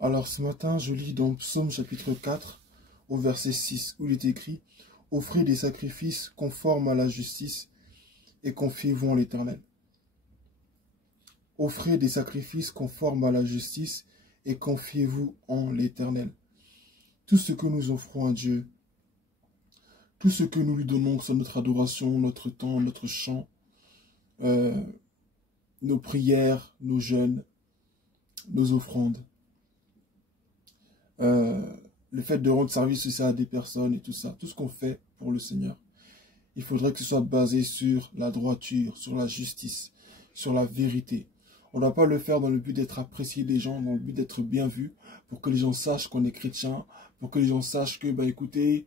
Alors ce matin, je lis dans Psaume chapitre 4, au verset 6, où il est écrit « Offrez des sacrifices conformes à la justice et confiez-vous en l'Éternel. » Offrez des sacrifices conformes à la justice et confiez-vous en l'Éternel. Tout ce que nous offrons à Dieu, tout ce que nous lui donnons, que ce soit notre adoration, notre temps, notre chant, nos prières, nos jeûnes, nos offrandes, le fait de rendre service aussi à des personnes et tout ça, tout ce qu'on fait pour le Seigneur, il faudrait que ce soit basé sur la droiture, sur la justice, sur la vérité. On ne doit pas le faire dans le but d'être apprécié des gens, dans le but d'être bien vu, pour que les gens sachent qu'on est chrétien, pour que les gens sachent que, écoutez,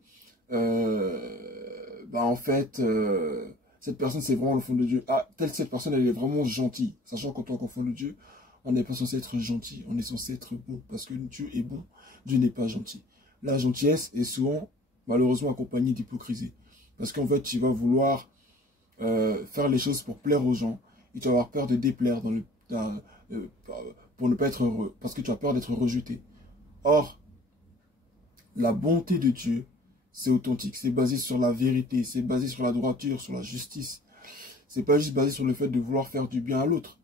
en fait, cette personne c'est vraiment le fond de Dieu. Ah, cette personne elle est vraiment gentille. Sachant qu'en tant qu'enfant de Dieu, on n'est pas censé être gentil, on est censé être bon, parce que Dieu est bon, Dieu n'est pas gentil. La gentillesse est souvent, malheureusement, accompagnée d'hypocrisie. Parce qu'en fait, tu vas vouloir faire les choses pour plaire aux gens, et tu vas avoir peur de déplaire pour ne pas être heureux, parce que tu as peur d'être rejeté. Or, la bonté de Dieu, c'est authentique, c'est basé sur la vérité, c'est basé sur la droiture, sur la justice. C'est pas juste basé sur le fait de vouloir faire du bien à l'autre,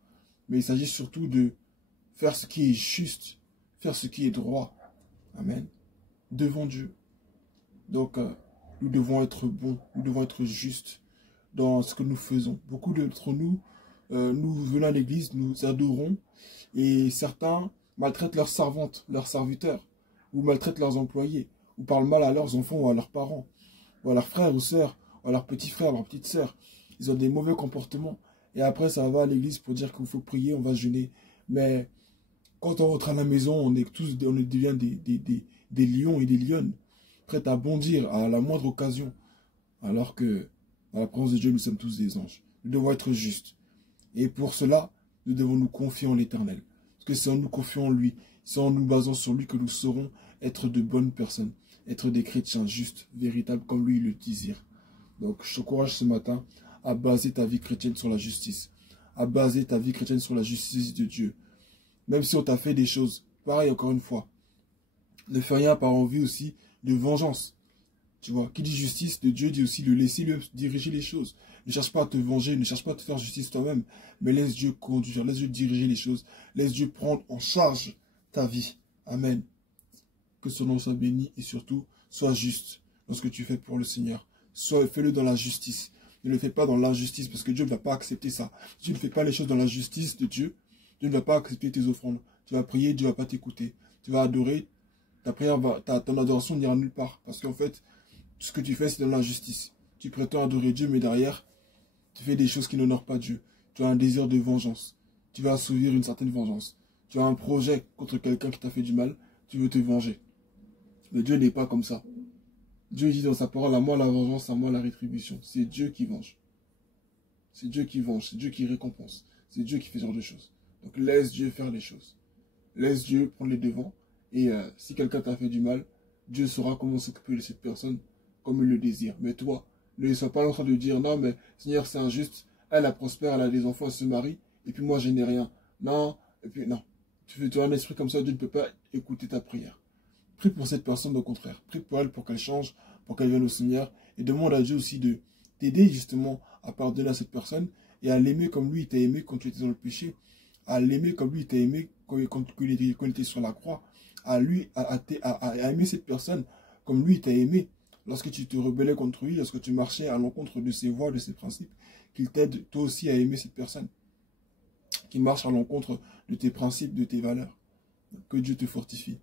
mais il s'agit surtout de faire ce qui est juste, faire ce qui est droit. Amen. Devant Dieu. Donc, nous devons être bons, nous devons être justes dans ce que nous faisons. Beaucoup d'entre nous, nous venons à l'église, nous adorons, et certains maltraitent leurs servantes, leurs serviteurs, ou maltraitent leurs employés, ou parlent mal à leurs enfants ou à leurs parents, ou à leurs frères ou sœurs, ou à leurs petits frères, leurs petites sœurs. Ils ont des mauvais comportements. Et après, ça va à l'église pour dire qu'il faut prier, on va jeûner. Mais quand on rentre à la maison, on devient des lions et des lionnes, prêts à bondir à la moindre occasion. Alors que, dans la présence de Dieu, nous sommes tous des anges. Nous devons être justes. Et pour cela, nous devons nous confier en l'Éternel. Parce que c'est en nous confiant en lui, c'est en nous basant sur lui que nous saurons être de bonnes personnes, être des chrétiens justes, véritables, comme lui le désire. Donc, je t'encourage ce matin à baser ta vie chrétienne sur la justice, à baser ta vie chrétienne sur la justice de Dieu. Même si on t'a fait des choses, pareil encore une fois, ne fais rien par envie aussi de vengeance. Tu vois, qui dit justice de Dieu dit aussi le laisser lui diriger les choses. Ne cherche pas à te venger, ne cherche pas à te faire justice toi-même, mais laisse Dieu conduire, laisse Dieu diriger les choses, laisse Dieu prendre en charge ta vie. Amen. Que son nom soit béni et surtout, sois juste dans ce que tu fais pour le Seigneur. Fais-le dans la justice. Ne le fais pas dans l'injustice parce que Dieu ne va pas accepter ça. Si tu ne fais pas les choses dans la justice de Dieu, Dieu ne va pas accepter tes offrandes. Tu vas prier, Dieu ne va pas t'écouter. Tu vas adorer, ton adoration n'ira nulle part. Parce qu'en fait, ce que tu fais, c'est dans l'injustice. Tu prétends adorer Dieu, mais derrière, tu fais des choses qui n'honorent pas Dieu. Tu as un désir de vengeance. Tu vas assouvir une certaine vengeance. Tu as un projet contre quelqu'un qui t'a fait du mal. Tu veux te venger. Mais Dieu n'est pas comme ça. Dieu dit dans sa parole, à moi la vengeance, à moi la rétribution. C'est Dieu qui venge. C'est Dieu qui venge, c'est Dieu qui récompense. C'est Dieu qui fait ce genre de choses. Donc laisse Dieu faire les choses. Laisse Dieu prendre les devants. Et si quelqu'un t'a fait du mal, Dieu saura comment s'occuper de cette personne comme il le désire. Mais toi, ne sois pas en train de dire, non mais Seigneur c'est injuste, elle prospère, elle a des enfants, elle se marie, et puis moi je n'ai rien. Non, et puis non. Tu as un esprit comme ça, Dieu ne peut pas écouter ta prière. Prie pour cette personne au contraire. Prie pour elle pour qu'elle change, pour qu'elle vienne au Seigneur. Et demande à Dieu aussi de t'aider justement à pardonner à cette personne et à l'aimer comme lui t'a aimé quand tu étais dans le péché. À l'aimer comme lui t'a aimé quand il était sur la croix. À aimer cette personne comme lui t'a aimé. Lorsque tu te rebellais contre lui, lorsque tu marchais à l'encontre de ses voies, de ses principes, qu'il t'aide toi aussi à aimer cette personne. Qui marche à l'encontre de tes principes, de tes valeurs. Que Dieu te fortifie.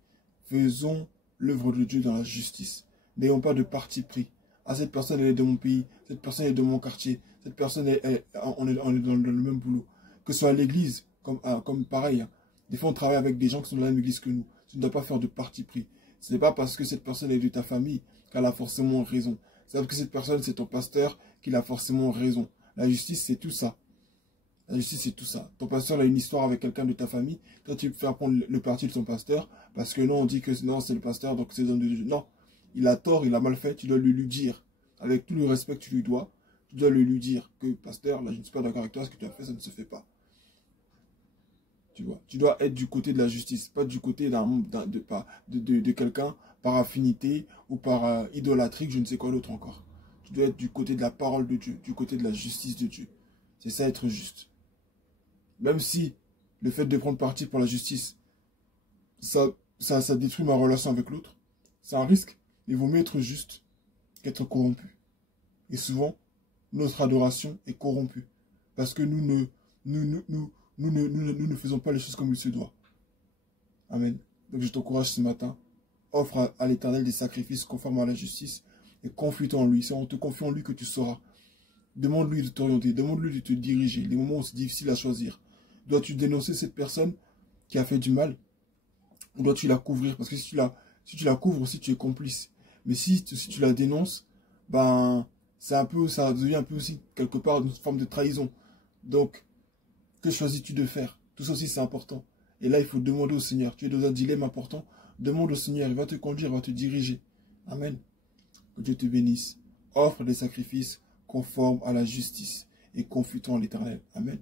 Faisons l'œuvre de Dieu dans la justice. N'ayons pas de parti pris. Ah, cette personne, elle est de mon pays. Cette personne est de mon quartier. Cette personne, on est dans le même boulot. Que ce soit à l'église, comme pareil. Hein. Des fois, on travaille avec des gens qui sont dans la même église que nous. Tu ne dois pas faire de parti pris. Ce n'est pas parce que cette personne est de ta famille qu'elle a forcément raison. C'est parce que cette personne, c'est ton pasteur qu'il a forcément raison. La justice, c'est tout ça. La justice, c'est tout ça. Ton pasteur a une histoire avec quelqu'un de ta famille. Toi, tu peux faire prendre le parti de ton pasteur. Parce que non, on dit que non, c'est le pasteur, donc c'est l'homme de Dieu. Non. Il a tort, il a mal fait. Tu dois lui dire. Avec tout le respect que tu lui dois. Tu dois lui dire que, pasteur, là, je ne suis pas d'accord avec toi. Ce que tu as fait, ça ne se fait pas. Tu vois, tu dois être du côté de la justice, pas du côté de quelqu'un par affinité ou par idolâtrie, je ne sais quoi d'autre encore. Tu dois être du côté de la parole de Dieu, du côté de la justice de Dieu. C'est ça être juste. Même si le fait de prendre parti pour la justice, ça détruit ma relation avec l'autre, c'est un risque. Il vaut mieux être juste qu'être corrompu. Et souvent, notre adoration est corrompue. Parce que nous ne faisons pas les choses comme il se doit. Amen. Donc je t'encourage ce matin. Offre à l'Éternel des sacrifices conformes à la justice et confie-toi en lui. C'est en te confiant en lui que tu sauras. Demande-lui de t'orienter, demande-lui de te diriger. Les moments où c'est difficile à choisir. Dois-tu dénoncer cette personne qui a fait du mal ou dois-tu la couvrir? Parce que si tu la couvres aussi, tu es complice. Mais si tu la dénonces, ben, ça devient un peu aussi quelque part une forme de trahison. Donc, que choisis-tu de faire? Tout ça aussi, c'est important. Et là, il faut demander au Seigneur. Tu es dans un dilemme important. Demande au Seigneur. Il va te conduire, il va te diriger. Amen. Que Dieu te bénisse. Offre des sacrifices conformes à la justice et confie-toi en l'Éternel. Amen.